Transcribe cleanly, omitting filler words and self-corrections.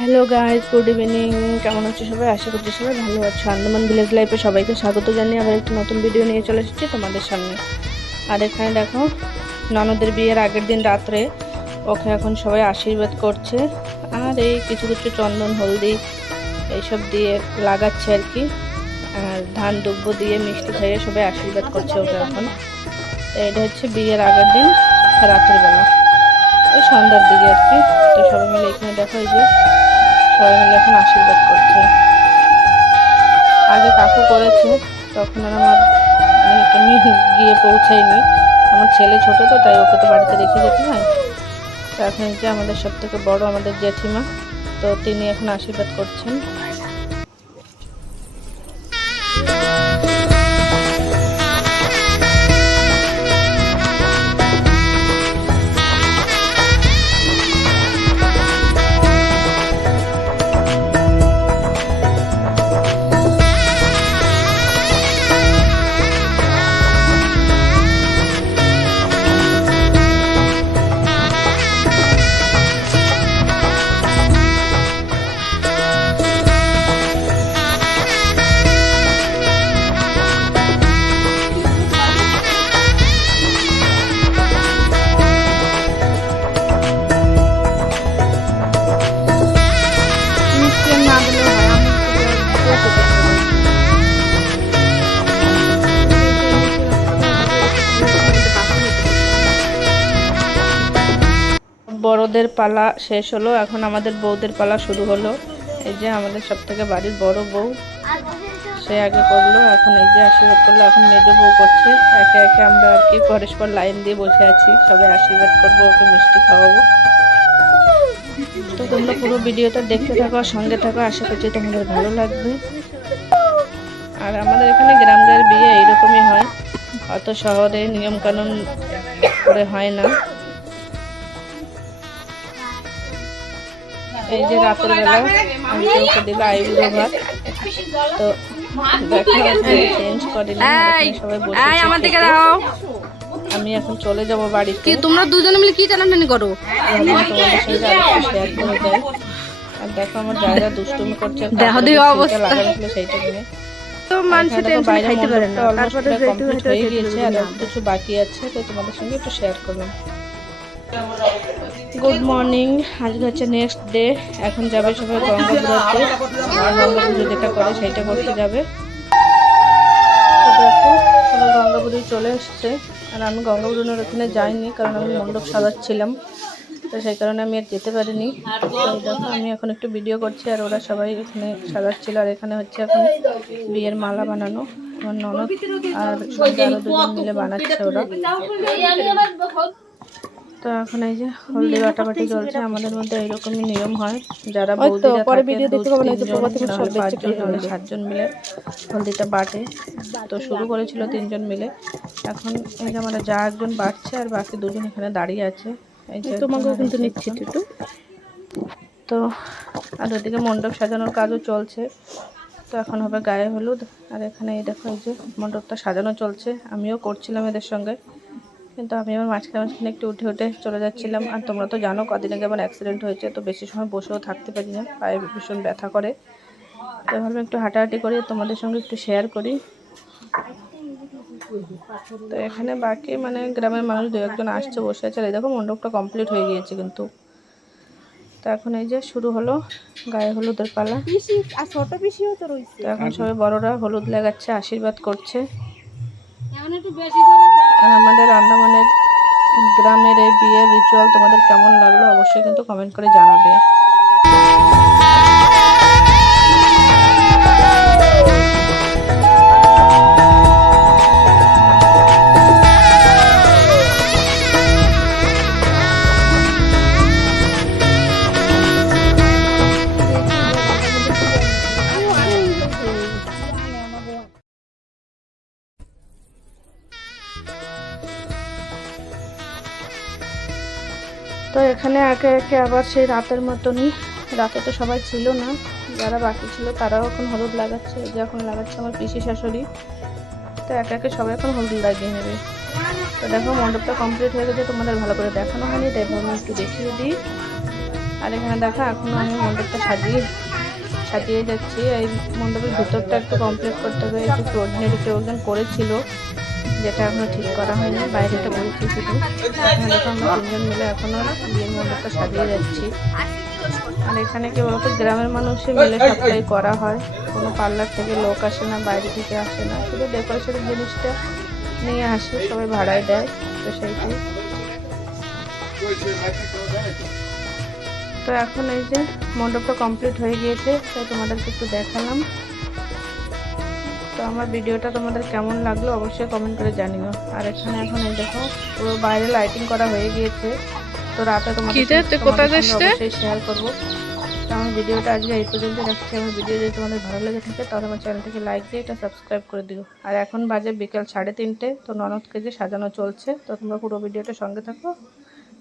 Hello guys, good evening. কেমন আছো সবাই? আশা করছি সবাই ভালো আছো। আন্দামান ভিলেজ লাইফে সবাইকে স্বাগত জানিয়ে আবার একটা নতুন ভিডিও নিয়ে চলে এসেছি তোমাদের সামনে। আর এখানে দেখো, ননদের বিয়ের আগের দিন রাত্রে ওকে এখন সবাই আশীর্বাদ করছে। আর এই কিছু কিছু চন্দন হলদি এইসব দিয়ে লাগাচ্ছে আর কি। আর ধান দুব্য দিয়ে মিষ্টি খাইয়ে সবাই আশীর্বাদ করছে ওকে এখন। এটা হচ্ছে বিয়ের আগের দিন রাতের বেলা, ওই সন্ধ্যার দিকে আর কি। তো সবাই মিলে এখানে দেখো, এই যে সবাই মিলে এখন আশীর্বাদ করছে। আগে কাকু করেছে, তখন আর আমি গিয়ে পৌঁছাইনি। আমার ছেলে ছোট তো, তাই ওকে তো বাড়িতে রেখে যেতে হয়। তো এখন যে আমাদের সব থেকে বড় আমাদের জেঠিমা, তো তিনি এখন আশীর্বাদ করছেন। বড়দের পালা শেষ হলো, এখন আমাদের বউদের পালা শুরু হলো। এই যে আমাদের সব থেকে বাড়ির বড় বউ, সে আগে করলো, এখন এই যে আশীর্বাদ করলো। এখন মেজো বউ করছে। একে একে আমরা আর কি পরস্পর লাইন দিয়ে বসে আছি, সবাই আশীর্বাদ করবো, ওকে মিষ্টি খাওয়াবো। তো তোমরা পুরো ভিডিওটা দেখতে থাকো, সঙ্গে থাকো, আশা করছি তোমাদের ভালো লাগবে। আর আমাদের এখানে গ্রামের বিয়ে এইরকমই হয়, অত শহরে নিয়ম কানুন করে হয় না। এই যে রাতের বেলা আমি ওকে দিল আইবুড়ো ভাত। তো চেঞ্জ করে সবাই বসে, আমি এখন চলে যাব বাড়িতে। তোমরা দুজনে মিলে কি টানাটানি করো? তোমাদের সঙ্গে আরেকটু শেয়ার করে যাই। আর দেখো আমার জায়গা দুষ্টুমি করছে, লাগানো সেইটা কিনে কিছু বাকি আছে, তো তোমাদের সঙ্গে একটু শেয়ার করলাম। গুড মর্নিং, আজকে হচ্ছে নেক্সট ডে। এখন যাবে সবাই গঙ্গা পুজোতে। গঙ্গা পুজো যেটা করে সেইটা করতে যাবে। দেখো সবাই গঙ্গা পুজোয় চলে এসছে। আর আমি গঙ্গা পুজোর ওখানে যাইনি, কারণ আমি মণ্ডপ সাজাচ্ছিলাম, তো সেই কারণে আমি আর যেতে পারিনি। তো দেখো আমি এখন একটু ভিডিও করছি, আর ওরা সবাই এখানে সাজাচ্ছিল। আর এখানে হচ্ছে এখন বিয়ের মালা বানানো, আমার ননদ আর আরো দুজন মিলে বানাচ্ছে ওরা। তো এখন এই যে হলদি বাটাবাটি চলছে। আমাদের মধ্যে এইরকমই নিয়ম হয়, যারা বৌদিরা থাকে 7জন মিলে হলদিটা বাটে। তো শুরু করেছিল 3জন মিলে, এখন এই যে আমরা যা একজন বাটছে, আর বাকি 2জন এখানে দাঁড়িয়ে আছে। এই যে তোমাকেও কিন্তু নিচ্ছি একটু। তো আর ওদিকে মণ্ডপ সাজানোর কাজও চলছে। তো এখন হবে গায়ে হলুদ। আর এখানে এই দেখো, এই যে মণ্ডপটা সাজানো চলছে, আমিও করছিলাম এদের সঙ্গে, কিন্তু আমি আমার মাঝখানে একটু উঠে উঠে চলে যাচ্ছিলাম। আর তোমরা তো জানো কদিন আগে আমার অ্যাক্সিডেন্ট হয়েছে, তো বেশি সময় বসেও থাকতে পারি না, পায়ে ভীষণ ব্যথা করে। তো ভাবলাম একটু হাঁটাহাঁটি করি, তোমাদের সঙ্গে একটু শেয়ার করি। তো এখানে বাকি মানে গ্রামের মানুষ 2-1জন আসছে, বসে আছে। এই দেখো মণ্ডপটা কমপ্লিট হয়ে গিয়েছে কিন্তু। তো এখন এই যে শুরু হলো গায়ে হলুদের পালা। তো এখন সবাই বড়রা হলুদ লাগাচ্ছে, আশীর্বাদ করছে। আর আমাদের আন্দামানের গ্রামের এই বিয়ের রিচুয়াল তোমাদের কেমন লাগলো অবশ্যই কিন্তু কমেন্ট করে জানাবে। তো এখানে একে একে আবার সেই রাতের মতনই, রাতে তো সবাই ছিল না, যারা বাকি ছিল তারাও এখন হলুদ লাগাচ্ছে। এই যে এখন লাগাচ্ছে আমার পিসি শাশুড়ি। তো একে একে সবাই এখন হলুদ লাগিয়ে নেবে। তো দেখো মণ্ডপটা কমপ্লিট হয়ে গেছে, তোমাদের ভালো করে দেখানো হয়নি, তাই ভাবলাম একটু দেখিয়ে দিই। আর এখানে দেখো এখনও আমি মণ্ডপটা সাজিয়ে যাচ্ছি। এই মণ্ডপের ভিতরটা একটু কমপ্লিট করতে হবে, একটু অর্ডিনারি কেউ একজন করেছিল, যেটা এখনো ঠিক করা হয়নি, বাইরেটা বলছি শুধু। এখানে দেখো আমরা তিনজন মিলে এখনও বিয়ের মণ্ডপটা সাজিয়ে যাচ্ছি। আর এখানে কি বলতো, গ্রামের মানুষই মিলে সবটাই করা হয়, কোনো পার্লার থেকে লোক আসে না, বাইরে থেকে আসে না, শুধু ডেকোরেশনের জিনিসটা নিয়ে আসে, সবাই ভাড়ায় দেয়, তো সেইটাই। তো এখন এই যে মণ্ডপটা কমপ্লিট হয়ে গিয়েছে, তাই তোমাদেরকে একটু দেখালাম। তো আমার ভিডিওটা তোমাদের কেমন লাগলো অবশ্যই কমেন্ট করে জানিও। আর এখানে এখন এই দেখো পুরো বাইরে লাইটিং করা হয়ে গিয়েছে, তো রাতে তোমাদের অবশ্যই শেয়ার করবো। তো আমার ভিডিওটা আজকে এই পর্যন্ত রাখছি। আমার ভিডিও যদি তোমাদের ভালো লেগে থাকে তাহলে আমার চ্যানেলটাকে লাইক দিয়ে এটা সাবস্ক্রাইব করে দিও। আর এখন বাজে বিকেল 3:30, তো ননদকে যে সাজানো চলছে, তো তোমরা পুরো ভিডিওটা সঙ্গে থাকো।